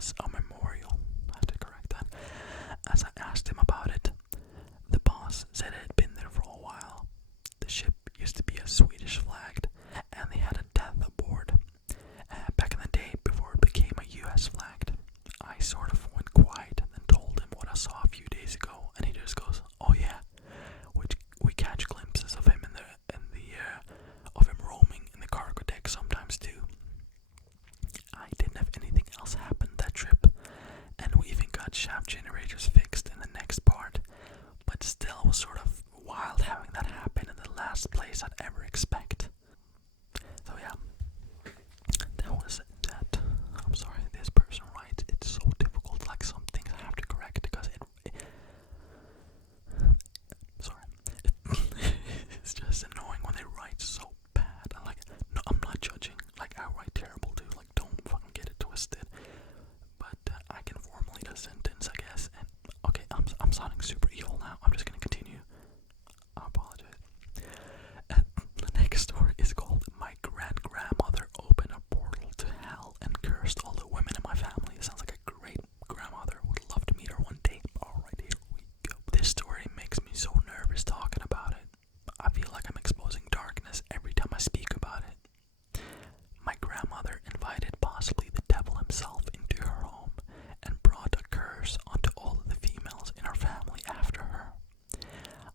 was a memorial. I have to correct that. As I asked him about it, the boss said it had been there for a while. The ship used to be a Swedish flagged, and they had a death aboard. Back in the day, before it became a US flagged. I sort of went quiet and then told him what I saw a few days ago, and he just goes, "Oh yeah," which we catch glimpses of him of him roaming in the cargo deck sometimes too. I didn't have anything else happen that trip, and we even got shaft generators fixed in the next part, but still was sort of wild having that happen in the last place I'd ever expect. So yeah, that was that. I'm sorry, this person writes, it's so difficult, like some things I have to correct because sorry, it's just annoying when they write so bad. I'm like, no, I'm not judging, like I write terrible too, like don't fucking get it twisted, but I can formulate a sentence, I guess, and okay, I'm sounding super evil now, I'm just gonna continue. I apologize. The next story is called "My Grandmother Opened a Portal to Hell and Cursed All the Women in My Family." It sounds like a great grandmother. Would love to meet her one day. Alright, here we go. This story makes me so nervous talking about it. I feel like I'm exposing darkness every time I speak about it. My grandmother invited possibly the devil himself into her home and brought a curse onto all of the females in our family after her.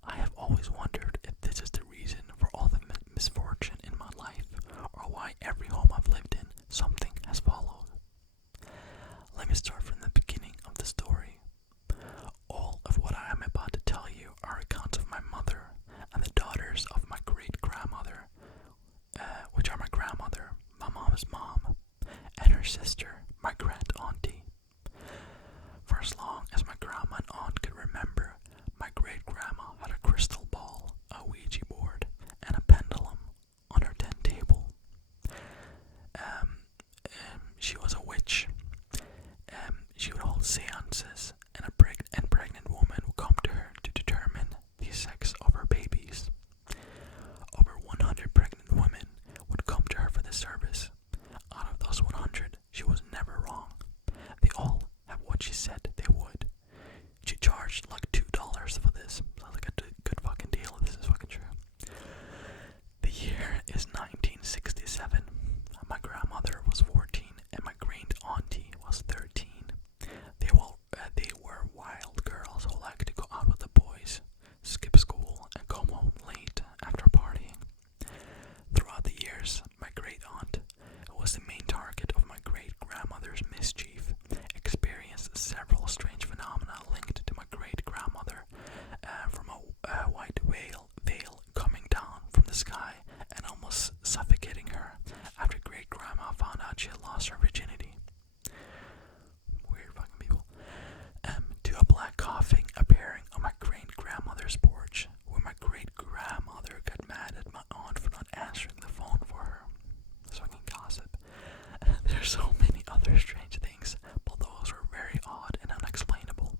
I have always wondered if this is the reason for all the misfortune in my life, or why every home I've lived in, something has followed. Let me start from the beginning of the story. All of what I am about to tell you are accounts of my mother and the daughters of my great-grandmother, which are my grandmother, my mom's mom, and her sister, my grand-auntie. For as long as my grandma and aunt could remember, my great-grandma had a crystal ball, a Ouija board, and a pendulum on her den table. She was a witch. She would hold seances, and pregnant woman would come to her to determine the sex of her babies. Over 100 pregnant women would come to her for this service. Out of those 100, she was never wrong. They all have what she said they would. She charged like $2 for this. Sounds like a good fucking deal. This is fucking true. The year is 1967. My grandmother was 14 and my great-auntie was 13. They were wild girls who liked to go out with the boys, skip school, and come home late after partying. Throughout the years, my great-aunt, who was the main target of my great-grandmother's mischief, experienced several strange phenomena linked to my great-grandmother, from a white veil coming down from the sky and almost suffocating her after great-grandma found out she had lost her virginity. Weird fucking people. To a black coughing appearing on my great-grandmother's porch, where my great-grandmother got mad at my aunt for not answering the phone for her. That's fucking gossip. There's so many other strange things, but those were very odd and unexplainable.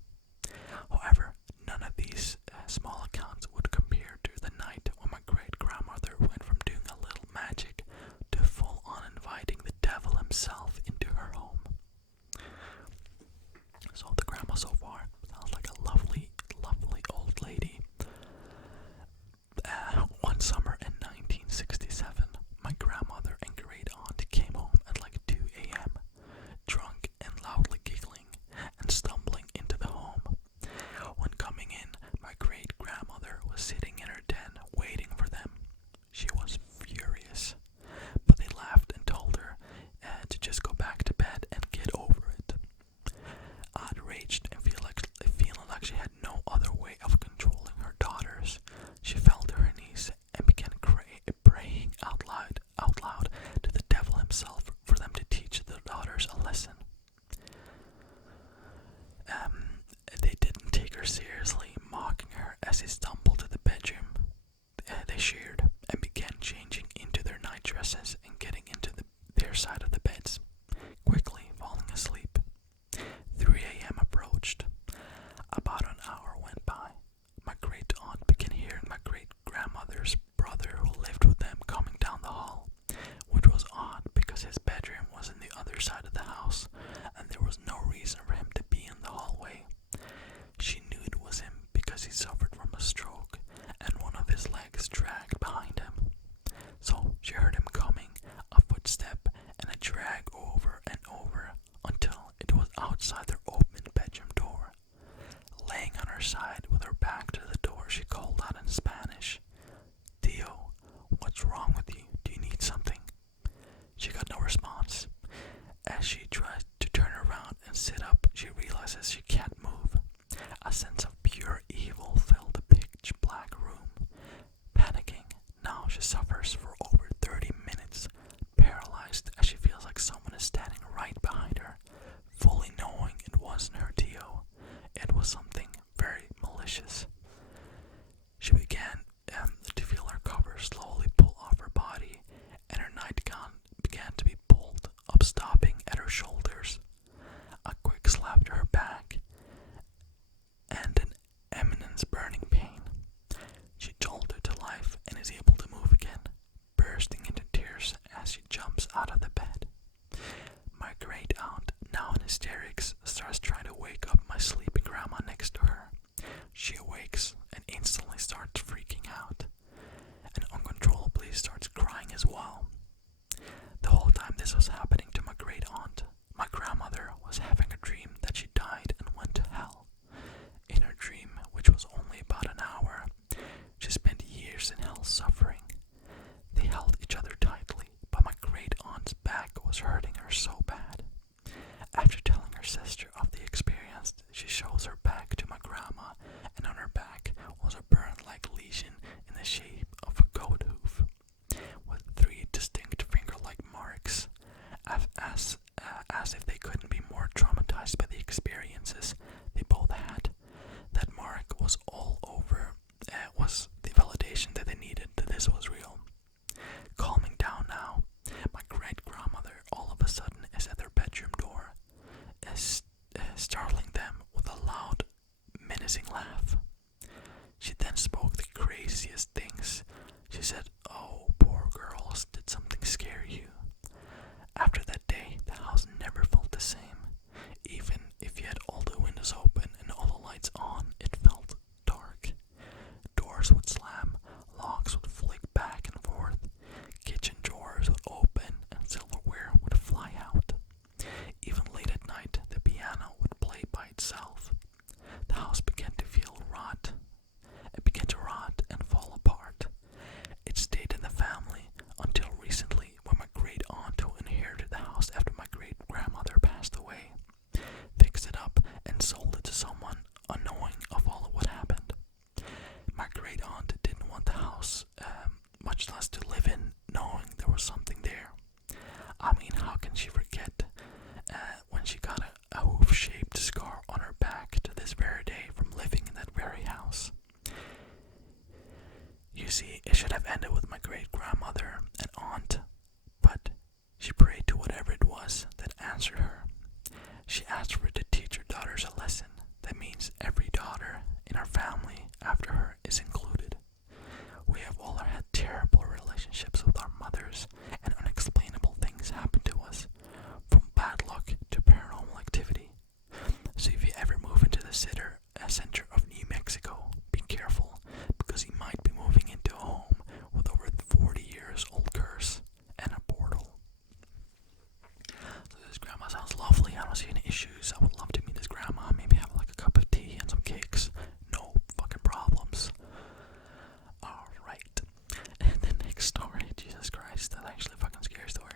However, none of these small accounts would compare to the night when my great-grandmother went from doing a little magic to full-on inviting the devil himself into her home. So the grandma so far sounds like a lovely, lovely old lady. One summer in 1967, my grandmother and great-aunt came home at like 2 a.m., drunk and loudly giggling and stumbling into the home. When coming in, my great-grandmother was sitting in her den waiting for them. She was furious, but they laughed and told her to just go back to bed and get over it. Outraged and feeling like she had no other way of controlling her daughters, she fell to her knees and began praying out loud to the devil himself for them to teach the daughters a lesson. They didn't take her seriously, mocking her as they stumbled to the bedroom they shared and began changing into their night dresses and getting into their side of the beds, quickly falling asleep. 3 a.m. approached. About an hour went by. My great-aunt began hearing my great-grandmother's brother who lived with them coming down the hall, which was odd because his bedroom was in the other side of the house and there was no realizes she can't move. A sense of pure evil filled the pitch black room. Panicking, now she suffers for over 30 minutes, paralyzed as she feels like someone is standing right behind her, fully knowing it wasn't her Tio. It was something very malicious. She began to feel her cover slowly pull off her body, and her nightgown began to be pulled up, stopping at her shoulders. A quick slap to her back, and an immense burning pain. She jolted to life and is able to move again, bursting into tears as she jumps out of the bed. My great aunt, now in hysterics, starts trying to wake up my sleeping grandma next to her. She awakes and instantly starts freaking out, and uncontrollably starts crying as well. The whole time this was happening to my great aunt, my grandmother was having a dream that she died and went to hell. In her dream, which was only about an hour, she spent years in hell suffering. They held each other tightly, but my great aunt's back was hurting her so bad. After telling her sister of the experience, she shows her back to my grandma, and on her back was a burn-like lesion in the shape of a goat hoof, with 3 distinct finger-like marks, as if they couldn't be more traumatized by the experiences they both had. That mark was all over, was the validation that they needed that this was real. Calming down now, my great-grandmother all of a sudden is at their bedroom door, startling them with a loud, menacing laugh. She then spoke the craziest things. She said, "Oh, poor girls, did something scare you?" After that day, the house never felt the same. Even if you had all the windows open and all the lights on, it felt dark. Doors would slam, logs would flick back and forth, kitchen drawers would open, and silverware would fly out. Even late at night, the piano would play by itself. The house began to feel rot. It began to rot and fall apart. It stayed in the family until recently, when my great aunt, who inherited the house after my great grandmother passed away, fixed it up and sold it to someone unknowing of all of what happened. My great aunt didn't want the house, much less to live in, knowing there was something there. I mean, how can she forget when she got a hoof-shaped scar on her back to this very day from living in that very house? You see, it should have ended with my great-grandmother and aunt, but she prayed to whatever it was that answered her. She asked for it to teach her daughters a lesson. That means every daughter in our family after her is included. We have all had terrible relationships with our mothers, and unexplainable things happen to us, from bad luck to paranormal activity. So if you ever move into the center of New Mexico, be careful, because you might be moving into a home with over 40 years old curse and a portal. So this grandma sounds lovely. I don't see any issues. I would love to meet this grandma. Maybe have like a cup of tea and some cakes. No fucking problems. Alright. And the next story, Jesus Christ, that's actually a fucking scary story.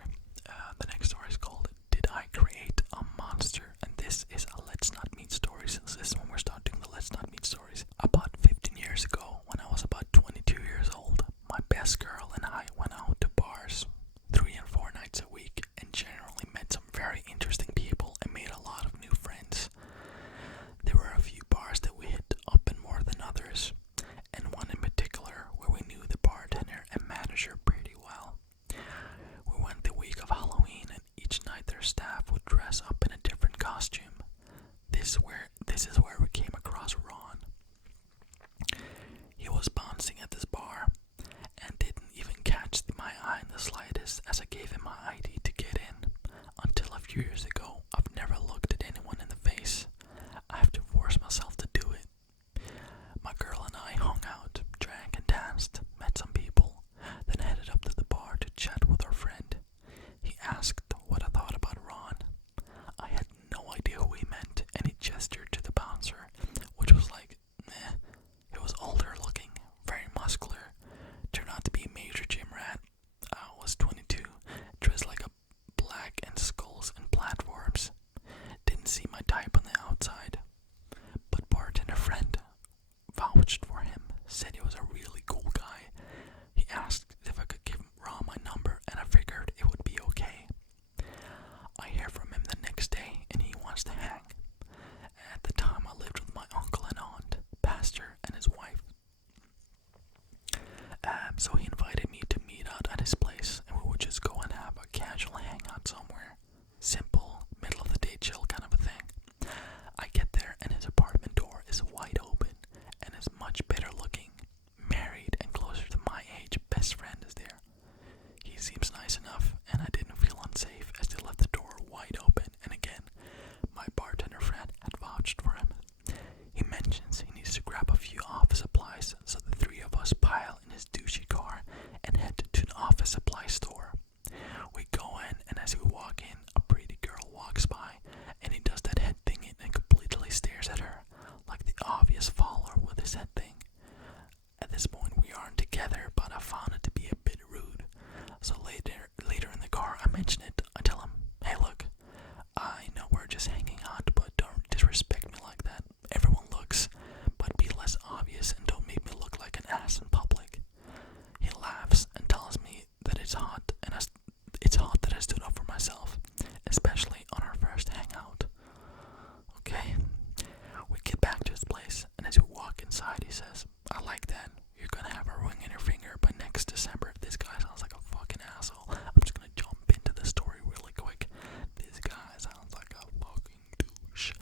The next story is called Did I Create a Monster? And this is a Let's Not Meet story, since this is when we're starting doing the Let's Not Meet stories. About 15 years ago, when I was about 22 years old, my best girl and I went out to bars 3 and 4 nights a week and generally met some very interesting people and made a lot of new friends. There were a few bars that we hit up in more than others, and one in particular where we knew the bartender and manager pretty well. We went the week of Halloween, and each night their staff would dress up in a different costume. This is where we came across Ron. He was bouncing at this bar and didn't even catch my eye in the slightest as I gave him my ID to get in. Until a few years ago, I've never looked at anyone in the face. I have to force myself to do it. My girl and I hung out, drank and danced, met some people, then headed up to the bar to chat with our friend. He asked what I thought about Ron. I had no idea who he meant, and he gestured to the bouncer, which was like, meh. He was older looking, very muscular, turned out to be a major gym rat. I was 22, dressed like a black and skulls and platforms. outside, but bartender friend vouched for him, said he was a really cool guy. He asked if I could give Ron my number, and I figured it would be okay. I hear from him the next day, and he wants to hang. At the time, I lived with my uncle and aunt, pastor, and his wife. So he invited me to meet out at his place, and we would just go and have a casual hangout somewhere. Simple, middle of the day chill kind of a thing. I get there, and his apartment door is wide open, and his much better looking, married, and closer to my age best friend is there. He seems nice enough, and I didn't feel unsafe as they left the door wide open, and again, my bartender friend had vouched for him. He mentions he needs to grab a few office supplies, so the three of us pile in his douchey car and head to an office supply store. We go in, and as we walk in, a pretty girl walks by, and he does that head thing and completely stares at her, like the obvious follower with his head thing. At this point, we aren't together, but I found it to be a bit rude. So later in the car, I mention it. I tell him, "Hey, look, I know we're just hanging out, but don't disrespect me like that. Everyone looks, but be less obvious and don't make me look like an ass in public." He laughs and tells me that it's hot, and it's hot that I stood up for myself, especially on our first hangout. Okay, we get back to his place, and as we walk inside, he says, "I like that. You're gonna have a ring in your finger by next December." This guy sounds like a fucking asshole. I'm just gonna jump into the story really quick. This guy sounds like a fucking douche.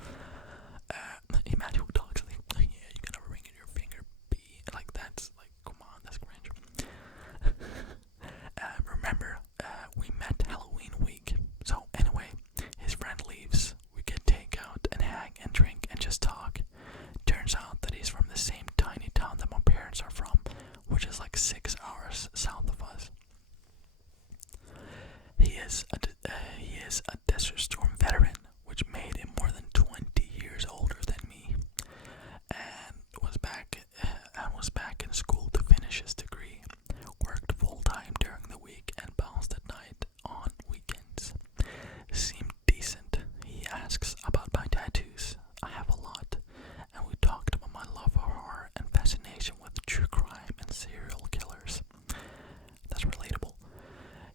Imagine who talks like, "Yeah, you're gonna have a ring in your finger, B." Like, that's like, come on, that's cringe. Remember, we met Halloween week. So anyway, his friend leaves. We get takeout and hang and drink and just talk. Turns out that he's from the same tiny town that my parents are from, which is like 6 hours south of us. He is a Desert Storm veteran, which made him more than 20 years older than me, and was back in school to finish his degree. Worked full time during the week and bounced at night on weekends. Seemed decent. He asks about my tattoos. I have a lot, and we talked about my love for horror and fascination with true crime and serial killers. That's relatable.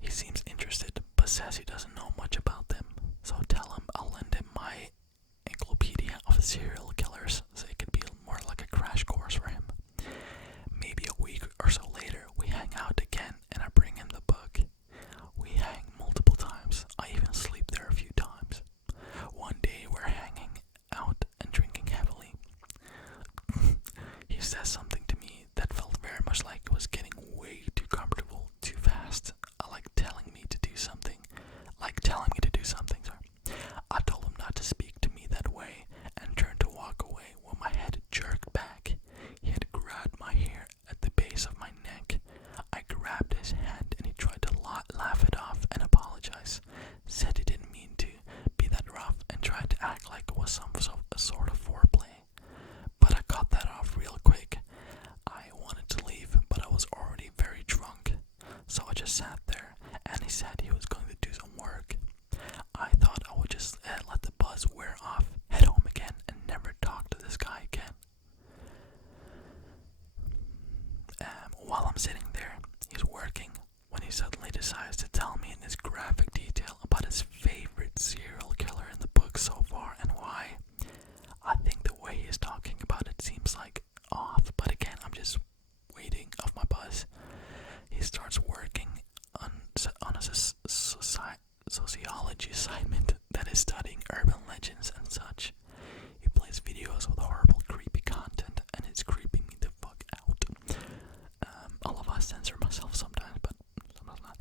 He seems interested, but says he doesn't know much about them. So tell him I'll lend him my encyclopedia of serial killers, so it could be more like a crash course for him. Maybe a week or so later, we hang out again, and I bring him the book. We hang multiple times. I even sleep there a few times. One day, we're hanging out and drinking heavily. He says something to me that felt very much like it was getting way too comfortable, too fast. Telling me to do something. Sorry. I told him not to speak to me that way and turned to walk away when my head jerked back. He had grabbed my hair at the base of my neck. I grabbed his hand and he tried to laugh it off and apologize. Said he didn't mean to be that rough and tried to act like it was some sort of foreplay. But I cut that off real quick. I wanted to leave, but I was already very drunk. So I just sat there, and he said he was going to do some work. I thought I would just let the buzz wear off, head home again, and never talk to this guy again. While I'm sitting there, he's working, when he suddenly decides to tell me in this graphic detail about his favorite serial killer in the book so far and why. I think the way he's talking about it seems like off, but again, I'm just waiting off my buzz. He starts working on a sociology assignment that is studying urban legends and such. He plays videos with horrible, creepy content, and it's creeping me the fuck out. All of us censor myself sometimes, but sometimes not.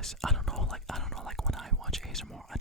guys. I don't know, like when I watch ASMR, I